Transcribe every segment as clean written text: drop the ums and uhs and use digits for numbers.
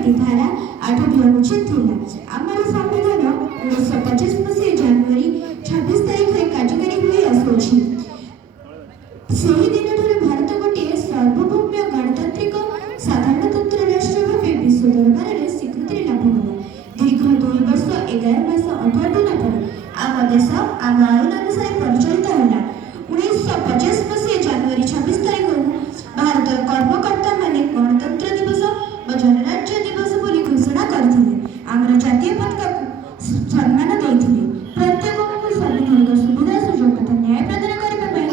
संविधान धारा 8 अनुच्छेद थिला आमर संविधान 1950 मसीह जनवरी 26 तारिख कार्यकारी हुई आसुछि। सेही दिन भारत गोटे सार्वभौम गणतांत्रिक साधारणतंत्र राष्ट्र भाव विश्व दरबार में स्वीकृति लाभ कला। दीर्घ 2 वर्ष 11 मास 18 दिन पर आम देश आम आईन अनुसार परिचालित होला। 1950 मसीह जनवरी 26 तारिख भारत कर्मकर्ता माने गणतंत्र दिवस व जनराज्य दिवस बोली घोषणा करथिले। आमर जातीय पताका सम्मान देथिले। प्रत्येक संविधानिक सुविधा सुयोग तथा न्याय प्रदान करबा पई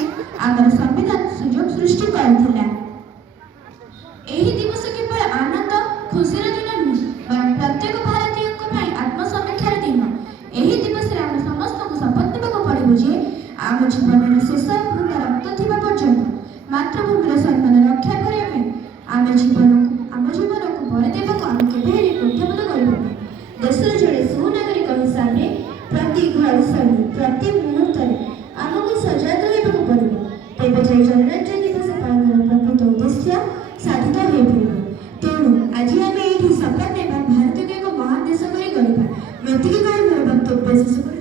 आमर संविधान सुयोग सृष्टि करथिला। एही दिवस केवल आनंद खुशीर दिन नुहे बरं प्रत्येक भारतीय आत्मसमीक्षार दिन। एही दिवस रे आम समस्त को शपथ नेबाक पड़िबो जे आम जीवन शेष बूंद रक्त थिबा पर्यंत मातृभूमिर सम्मान रक्षा करिया पई आम जीवन को बलि देबाक आम केबे हेले कुण्ठाबोध करिबा। देशर जड़े सुनागरिक हिसाब से प्रति घर शैली प्रति मुहूर्त आमको सजग होगा पड़ो तेज जनराज्य दिवस पालन प्रकृत उद्देश्य साधित हो पार। तेणु आज आम ये शपथ ने भारत को एक महान देश कर गढ़ा। मत मोर वक्तव्य शेष कर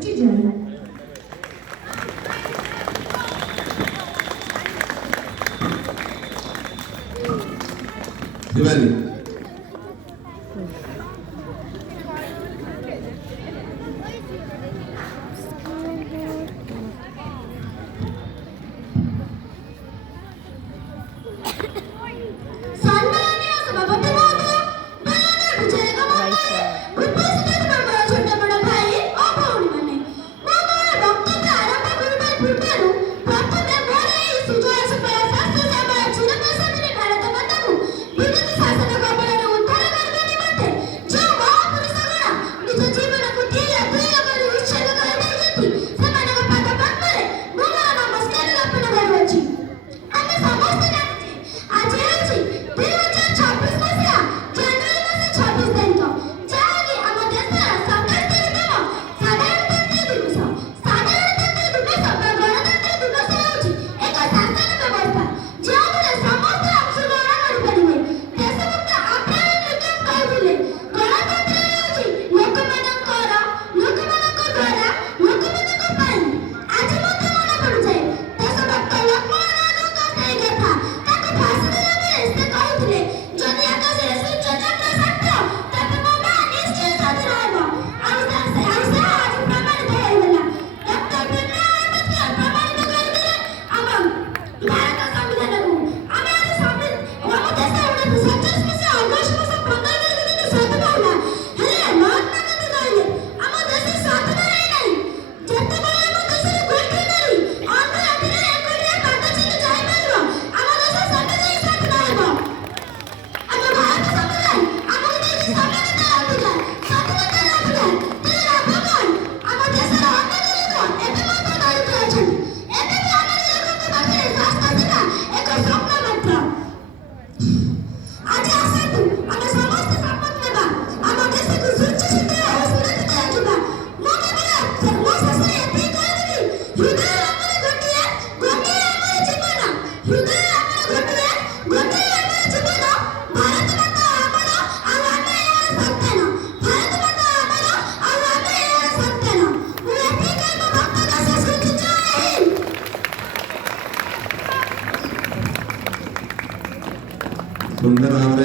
सुंदर भाव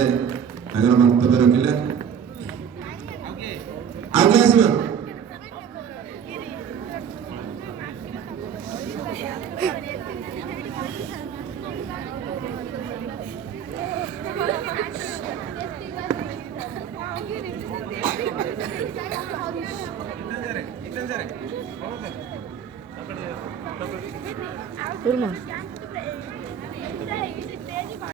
वक्तव्य रखिले आगे आसब Turma.